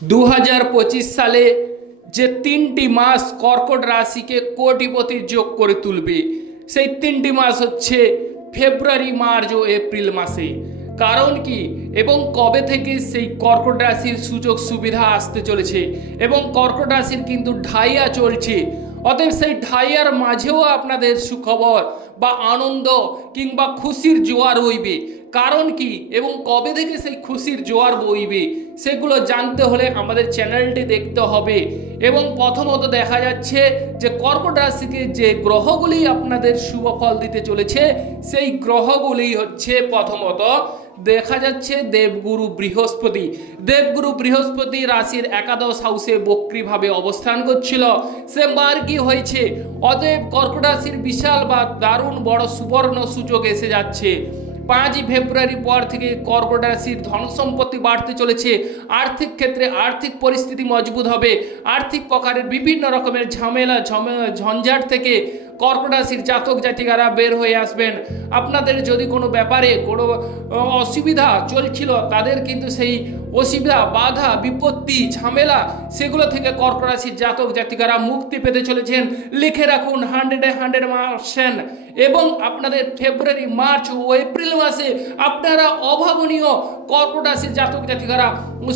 দু হাজার পঁচিশ সালে যে তিনটি মাস কর্কট রাশিকে কোটিপতির যোগ করে তুলবে, সেই তিনটি মাস হচ্ছে ফেব্রুয়ারি, মার্চ ও এপ্রিল মাসে। কারণ কি? এবং কবে থেকে সেই কর্কট রাশির সুযোগ সুবিধা আসতে চলেছে এবং কর্কট রাশির কিন্তু ঢাইয়া চলছে, অতএব সেই ঢাইয়ার মাঝেও আপনাদের সুখবর বা আনন্দ কিংবা খুশির জোয়ার বইবে কারণ কি এবং কবে থেকে সেই খুশির জোয়ার বইবে, সেগুলো জানতে হলে আমাদের চ্যানেলটি দেখতে হবে। এবং প্রথমত দেখা যাচ্ছে যে কর্কট রাশিকে যে গ্রহগুলি আপনাদের শুভ ফল দিতে চলেছে, সেই গ্রহগুলি হচ্ছে প্রথমত দেখা যাচ্ছে দেবগুরু বৃহস্পতি। দেবগুরু বৃহস্পতি রাশির একাদশ হাউসে বক্রিভাবে অবস্থান করছিল। সে মার্গী হয়েছে? অতএব কর্কট রাশির বিশাল বা দারুণ বড় সুবর্ণ সুযোগ এসে যাচ্ছে। পাঁচই ফেব্রুয়ারি পর থেকে কর্কট রাশির ধন সম্পত্তি বাড়তে চলেছে। আর্থিক ক্ষেত্রে আর্থিক পরিস্থিতি মজবুত হবে। আর্থিক প্রকারের বিভিন্ন রকমের ঝামেলা ঝঞ্ঝাট থেকে কর্কট রাশির জাতক জাতিকারা বের হয়ে আসবেন। আপনাদের যদি কোনো ব্যাপারে কোনো অসুবিধা চলছিল, তাদের কিন্তু সেই অসুবিধা, বাধা, বিপত্তি, ঝামেলা, সেগুলো থেকে কর্কট রাশির জাতক জাতিকারা মুক্তি পেতে চলেছেন। লিখে রাখুন হান্ড্রেডে হান্ড্রেড পার্সেন্ট। এবং আপনাদের ফেব্রুয়ারি, মার্চ ও এপ্রিল মাসে আপনারা অভাবনীয় কর্কট রাশির জাতক জাতিকারা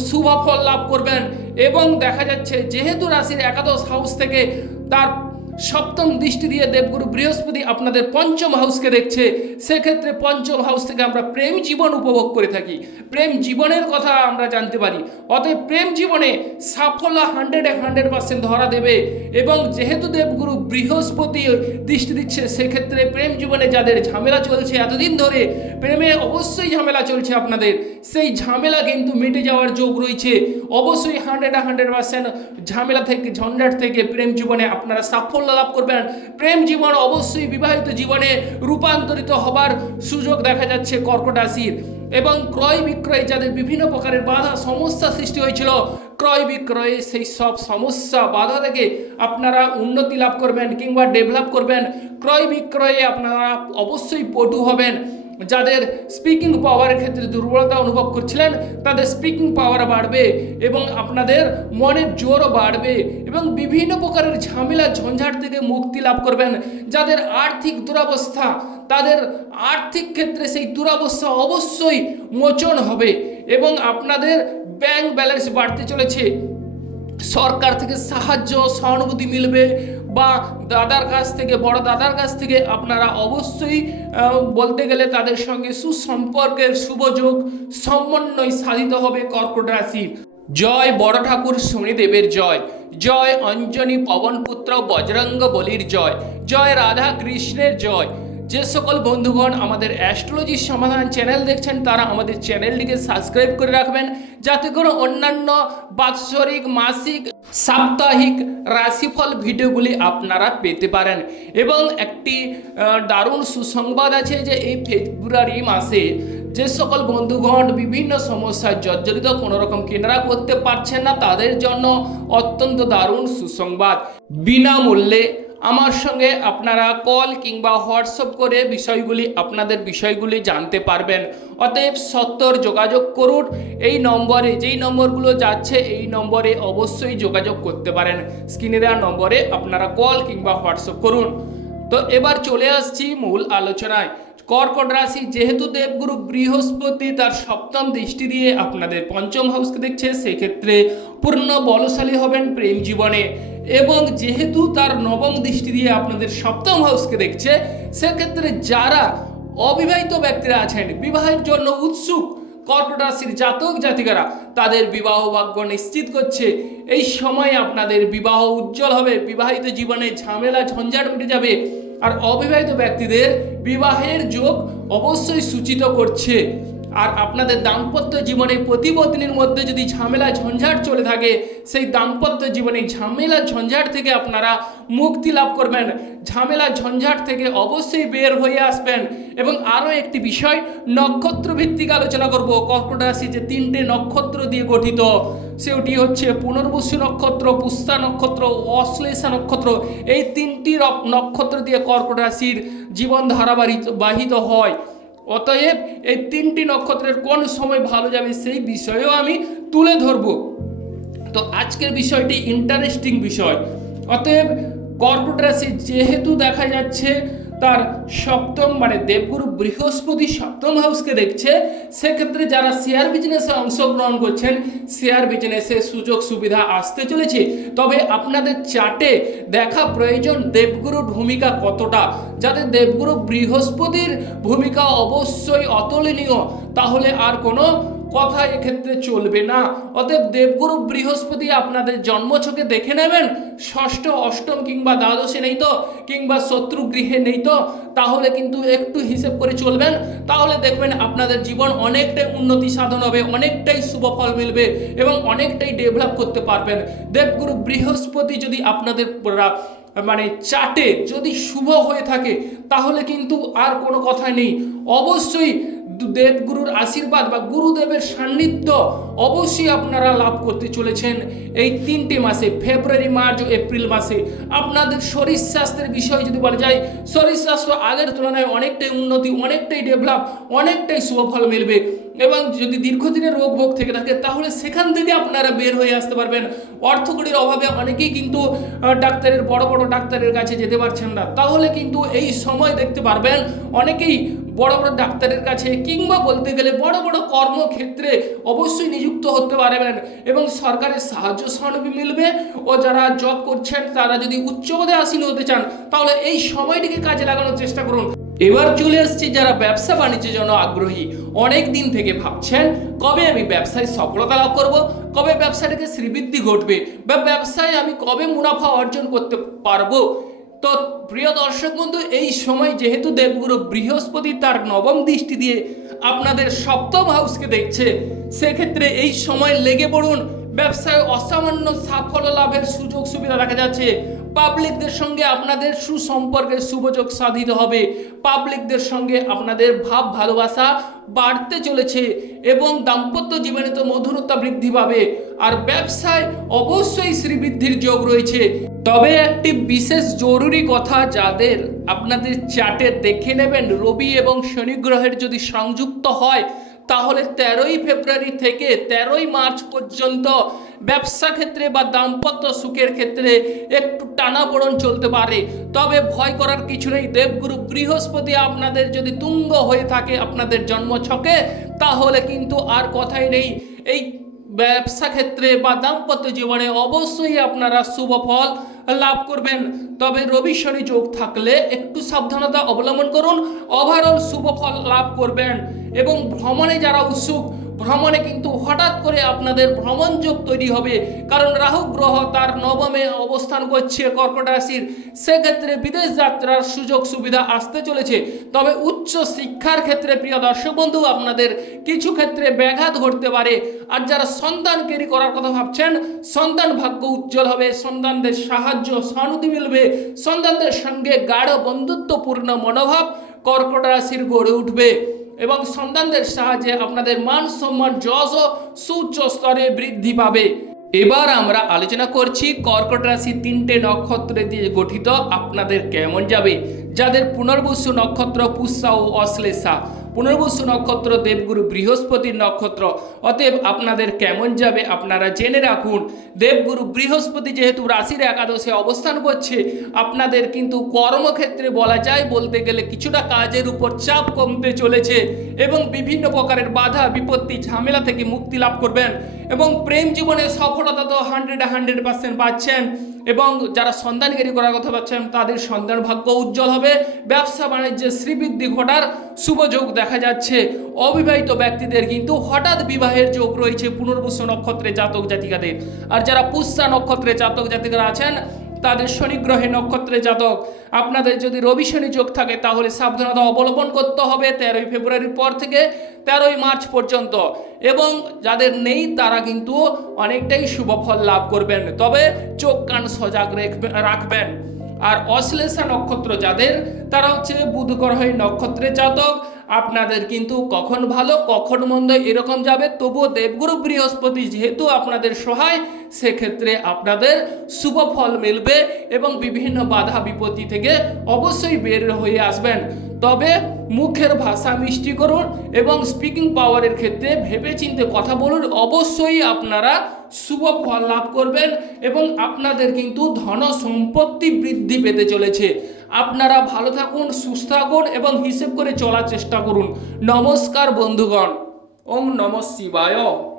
শুভ ফল লাভ করবেন। এবং দেখা যাচ্ছে, যেহেতু রাশির একাদশ হাউস থেকে তার সপ্তম দৃষ্টি দিয়ে দেবগুরু বৃহস্পতি আপনাদের পঞ্চম হাউসকে দেখছে, সেক্ষেত্রে পঞ্চম হাউস থেকে আমরা প্রেম জীবন উপভোগ করে থাকি। প্রেম জীবনের কথা আমরা জানতে পারি। অতএব প্রেম জীবনে সাফল্য হান্ড্রেডে হান্ড্রেড পার্সেন্ট ধরা দেবে এবং যেহেতু দেবগুরু বৃহস্পতি দৃষ্টি দিচ্ছে, সেক্ষেত্রে প্রেম জীবনে যাদের ঝামেলা চলছে এতদিন ধরে, প্রেমে অবশ্যই ঝামেলা চলছে আপনাদের। সেই ঝামেলা কিন্তু মিটে যাওয়ার যোগ রয়েছে। অবশ্যই হান্ড্রেড হান্ড্রেড পার্সেন্ট ঝামেলা থেকে, ঝঞ্ঝাট থেকে প্রেম জীবনে আপনারা সাফল্য লাভ করবেন। প্রেম জীবন অবশ্যই বিবাহিত জীবনে রূপান্তরিত হবার সুযোগ দেখা যাচ্ছে কর্কট রাশির। এবং ক্রয় বিক্রয় যাদের বিভিন্ন প্রকারের বাধা, সমস্যা সৃষ্টি হয়েছিল, ক্রয় বিক্রয়ে সেই সব সমস্যা, বাধা থেকে আপনারা উন্নতি লাভ করবেন কিংবা ডেভেলপ করবেন। ক্রয় বিক্রয়ে আপনারা অবশ্যই পটু হবেন। যাদের স্পিকিং পাওয়ারের ক্ষেত্রে দুর্বলতা অনুভব করছিলেন, তাদের স্পিকিং পাওয়ার বাড়বে এবং আপনাদের মনের জোরও বাড়বে এবং বিভিন্ন প্রকারের ঝামেলা, ঝঞ্ঝাট থেকে মুক্তি লাভ করবেন। যাদের আর্থিক দুরবস্থা, তাদের আর্থিক ক্ষেত্রে সেই দুরবস্থা অবশ্যই মোচন হবে এবং আপনাদের ব্যাংক ব্যালেন্স বাড়তে চলেছে। সরকার থেকে সাহায্য, সহানুভূতি মিলবে বা দাদার কাছ থেকে, বড় দাদার কাছ থেকে আপনারা অবশ্যই বলতে গেলে তাদের সঙ্গে সুসম্পর্কের শুভযোগ সমন্বয় সাধিত হবে কর্কট রাশি। জয় বড় ঠাকুর শনিদেবের জয়। জয় অঞ্জনী পবনপুত্র বজরঙ্গ বলির জয়। জয় রাধা কৃষ্ণের জয়। যে সকল বন্ধুগণ আমাদের অ্যাস্ট্রোলজির সমাধান চ্যানেল দেখছেন, তারা আমাদের চ্যানেলটিকে সাবস্ক্রাইব করে রাখবেন। যাতে করে অন্যান্য বাৎসরিক, মাসিক, সাপ্তাহিক রাশিফল ভিডিওগুলি আপনারা পেতে পারেন। এবং একটি দারুণ সুসংবাদ আছে যে এই ফেব্রুয়ারি মাসে যে সকল বন্ধুগণ বিভিন্ন সমস্যায় জর্জরিত কোনো রকম কেনারা করতে পারছেন না, তাদের জন্য অত্যন্ত দারুণ সুসংবাদ। বিনামূল্যে আমার সঙ্গে আপনারা কল কিংবা হোয়াটসঅ্যাপ করে বিষয়গুলি, আপনাদের বিষয়গুলি জানতে পারবেন। অতএব সত্তর যোগাযোগ করুন। এই নম্বরে, যেই নম্বরগুলো যাচ্ছে, এই নম্বরে অবশ্যই যোগাযোগ করতে পারেন। স্ক্রিনে দেওয়া নম্বরে আপনারা কল কিংবা হোয়াটসঅ্যাপ করুন। তো এবার চলে আসছি মূল আলোচনায়। কর্কট রাশি, যেহেতু দেবগুরু বৃহস্পতি তার সপ্তম দৃষ্টি দিয়ে আপনাদের পঞ্চম হাউসকে দেখছে, সেক্ষেত্রে পূর্ণ বলশালী হবেন প্রেম জীবনে। এবং যেহেতু তার নবম দৃষ্টি দিয়ে আপনাদের সপ্তম হাউসকে দেখছে, সেক্ষেত্রে যারা অবিবাহিত ব্যক্তিরা আছেন, বিবাহের জন্য উৎসুক কর্কট রাশির জাতক জাতিকারা, তাদের বিবাহ ভাগ্য নিশ্চিত করছে। এই সময় আপনাদের বিবাহ উজ্জ্বল হবে, বিবাহিত জীবনে ঝামেলা ঝঞ্ঝাট মিটে যাবে। আর অবিবাহিত ব্যক্তিদের বিবাহের যোগ অবশ্যই সূচিত করছে। আর আপনাদের দাম্পত্য জীবনে প্রতিপত্নীর মধ্যে যদি ঝামেলা, ঝঞ্ঝাট চলে থাকে, সেই দাম্পত্য জীবনে ঝামেলা, ঝঞ্ঝাট থেকে আপনারা মুক্তি লাভ করবেন। ঝামেলা, ঝঞ্ঝাট থেকে অবশ্যই বের হয়ে আসবেন। এবং আরও একটি বিষয় নক্ষত্র ভিত্তিক আলোচনা করব। কর্কট রাশি যে তিনটে নক্ষত্র দিয়ে গঠিত। সেটি হচ্ছে পুনর্বসু নক্ষত্র পুস্তা নক্ষত্র, অশ্লেষা নক্ষত্র। এই তিনটি নক্ষত্র দিয়ে কর্কট রাশির জীবন ধারাবাহিত, বাহিত হয়। অতএব এই তিনটি নক্ষত্রের কোন সময় ভালো যাবে সেই বিষয়েও আমি তুলে ধরবো। তো আজকের বিষয়টি ইন্টারেস্টিং বিষয়। অতএব কর্কট রাশি যেহেতু দেখা যাচ্ছে তার সপ্তম মানে দেবগুরু বৃহস্পতি সপ্তম হাউসকে দেখছে, সেক্ষেত্রে যারা শেয়ার বিজনেসে অংশগ্রহণ করছেন শেয়ার বিজনেসে সুযোগ সুবিধা আসতে চলেছে। তবে আপনাদের চার্টে দেখা প্রয়োজন দেবগুরুর ভূমিকা কতটা। যাতে দেবগুরু বৃহস্পতির ভূমিকা অবশ্যই অতুলনীয়, তাহলে আর কোনো কথা এক্ষেত্রে চলবে না। অতএব দেবগুরু বৃহস্পতি আপনাদের জন্মছকে দেখে নেবেন। ষষ্ঠ, অষ্টম কিংবা দ্বাদশে নেই তো, কিংবা শত্রু গৃহে নেই তো, তাহলে কিন্তু একটু হিসেব করে চলবেন। তাহলে দেখবেন আপনাদের জীবন অনেকটাই উন্নতি সাধন হবে, অনেকটাই শুভ ফল মিলবে এবং অনেকটাই ডেভেলপ করতে পারবেন। দেবগুরু বৃহস্পতি যদি আপনাদের মানে চাটে যদি শুভ হয়ে থাকে, তাহলে কিন্তু আর কোনো কথা নেই। অবশ্যই দেবগুরুর আশীর্বাদ বা গুরুদেবের সান্নিধ্য অবশ্যই আপনারা লাভ করতে চলেছেন। এই তিনটে মাসে, ফেব্রুয়ারি, মার্চ ও এপ্রিল মাসে আপনাদের শরীর স্বাস্থ্যের বিষয় যদি বলা যায়, শরীর স্বাস্থ্য আগের তুলনায় অনেকটাই উন্নতি, অনেকটাই ডেভেলপ, অনেকটাই শুভফল মিলবে এবং যদি দীর্ঘদিনের রোগ ভোগ থেকে থাকে, তাহলে সেখান থেকে আপনারা বের হয়ে আসতে পারবেন। অর্থকড়ির অভাবে অনেকেই কিন্তু ডাক্তারের, বড় বড় ডাক্তারের কাছে যেতে পারছেন না। তাহলে কিন্তু এই সময় দেখতে পারবেন, অনেকেই বড় বড় ডাক্তারের কাছে কিংবা বলতে গেলে বড় বড় কর্মক্ষেত্রে অবশ্যই নিযুক্ত হতে পারবেন এবং সরকারের সাহায্য সহানুভূতি মিলবে ও যারা জব করছেন, তারা যদি উচ্চ পদে আসীন হতে চান, তাহলে এই সময়টিকে কাজে লাগানোর চেষ্টা করুন। এবার চলে এসেছি যারা ব্যবসা বাণিজ্যের জন্য আগ্রহী। অনেক দিন থেকে ভাবছেন, কবে আমি ব্যবসায় সফলতা লাভ করব? কবে ব্যবসাটাকে শ্রীবৃদ্ধি ঘটবে? বা ব্যবসায় আমি কবে মুনাফা অর্জন করতে পারব? তো প্রিয় দর্শক বন্ধু, এই সময় যেহেতু দেবগুরু বৃহস্পতি তার নবম দৃষ্টি দিয়ে আপনাদের সপ্তম হাউসকে দেখছে, সেক্ষেত্রে এই সময় লেগে পড়ুন ব্যবসায় অসামান্য সাফল্য লাভের সুযোগ সুবিধা দেখা যাচ্ছে। পাবলিকদের সঙ্গে আপনাদের সুসম্পর্কের সুযোগ সাধিত হবে। পাবলিকদের সঙ্গে আপনাদের ভাব ভালোবাসা বাড়তে চলেছে এবং দাম্পত্য জীবনে তো মধুরতা বৃদ্ধি পাবে। আর ব্যবসায় অবশ্যই শ্রীবৃদ্ধির যোগ রয়েছে। তবে একটি বিশেষ জরুরি কথা যাদের আপনাদের চার্টে দেখে নেবেন। রবি এবং শনি গ্রহের যদি সংযুক্ত হয় তাহলে তেরোই ফেব্রুয়ারি থেকে তেরোই মার্চ পর্যন্ত ব্যবসা ক্ষেত্রে বা দাম্পত্য সুখের ক্ষেত্রে একটু টানাপোড়ন চলতে পারে। তবে ভয় করার কিছু নেই। দেবগুরু বৃহস্পতি আপনাদের যদি তুঙ্গ হয়ে থাকে আপনাদের জন্ম ছকে, তাহলে কিন্তু আর কথাই নেই। এই ব্যবসা ক্ষেত্রে বা দাম্পত্য জীবনে অবশ্যই আপনারা শুভ ফল লাভ করবেন। তবে রবি শনি যোগ থাকলে একটু সাবধানতা অবলম্বন করুন। ওভারঅল শুভ ফল লাভ করবেন। এবং ভ্রমণে যারা উৎসুক, ভ্রমণে কিন্তু হঠাৎ করে আপনাদের ভ্রমণ যোগ তৈরি হবে। কারণ রাহু গ্রহ তার নবমে অবস্থান করছে কর্কট রাশির। সেক্ষেত্রে বিদেশ যাত্রার সুযোগ সুবিধা আসতে চলেছে। তবে উচ্চ শিক্ষার ক্ষেত্রে, প্রিয় দর্শক বন্ধু, আপনাদের কিছু ক্ষেত্রে ব্যাঘাত ঘটতে পারে। আর যারা সন্তান ক্যারি করার কথা ভাবছেন, সন্তান ভাগ্য উজ্জ্বল হবে, সন্তানদের সাহায্য সহানুতি মিলবে, সন্তানদের সঙ্গে গাঢ় বন্ধুত্বপূর্ণ মনোভাব কর্কট রাশির গড়ে উঠবে। এবং সন্তানদের সাহায্যে আপনাদের মান সম্মান যশ ও সুউচ্চ স্তরে বৃদ্ধি পাবে। এবার আমরা আলোচনা করছি কর্কট রাশি তিনটে নক্ষত্রে দিয়ে গঠিত আপনাদের কেমন যাবে? যাদের পুনর্বসু নক্ষত্র পুষ্যা ও অশ্লেষা। পুনর্বসু নক্ষত্র দেবগুরু বৃহস্পতির নক্ষত্র। অতএব আপনাদের কেমন যাবে আপনারা জেনে রাখুন, দেবগুরু বৃহস্পতি যেহেতু রাশির একাদশে অবস্থান করছে, আপনাদের কিন্তু কর্মক্ষেত্রে বলা যায় বলতে গেলে কিছুটা কাজের উপর চাপ কমতে চলেছে এবং বিভিন্ন প্রকারের বাধা, বিপত্তি, ঝামেলা থেকে মুক্তি লাভ করবেন এবং প্রেম জীবনে সফলতা তো হান্ড্রেড হান্ড্রেড পার্সেন্ট পাচ্ছেন। এবং যারা সন্ধানকারী করার কথা পাচ্ছেন তাদের সন্ধান ভাগ্য উজ্জ্বল হবে। ব্যবসা বাণিজ্যে শ্রীবৃদ্ধি ঘটার শুভযোগ দেখা যাচ্ছে। অবিবাহিত ব্যক্তিদের কিন্তু হঠাৎ বিবাহের যোগ রয়েছে পুনর্বসু নক্ষত্রে জাতক জাতিকাদের। আর যারা পুষ্যা নক্ষত্রে জাতক জাতিকারা আছেন তাদের শনি গ্রহে নক্ষত্রে জাতক। আপনাদের যদি রবি শনি যোগ থাকে, তাহলে সাবধানতা অবলম্বন করতে হবে তেরোই ফেব্রুয়ারির পর থেকে তেরোই মার্চ পর্যন্ত। এবং যাদের নেই, তারা কিন্তু অনেকটাই শুভ ফল লাভ করবেন। তবে চোখ, কান সজাগ রাখবে- রাখবেন। আর অশ্লেষা নক্ষত্র যাদের, তারা হচ্ছে বুধ গ্রহের নক্ষত্রের জাতক। আপনাদের কিন্তু কখন ভালো, কখন মন্দ এরকম যাবে। তবুও দেবগুরু বৃহস্পতি যেহেতু আপনাদের সহায়, সেক্ষেত্রে আপনাদের শুভ ফল মিলবে এবং বিভিন্ন বাধা বিপত্তি থেকে অবশ্যই বের হয়ে আসবেন। তবে মুখের ভাষা মিষ্টি করুন এবং স্পিকিং পাওয়ারের ক্ষেত্রে ভেবেচিন্তে কথা বলুন। অবশ্যই আপনারা শুভ ফল লাভ করবেন এবং আপনাদের কিন্তু ধন সম্পত্তি বৃদ্ধি পেতে চলেছে। আপনারা ভালো থাকুন, সুস্থ থাকুন এবং হিসেব করে চলার চেষ্টা করুন। নমস্কার বন্ধুগণ। ওম নম শিবায়।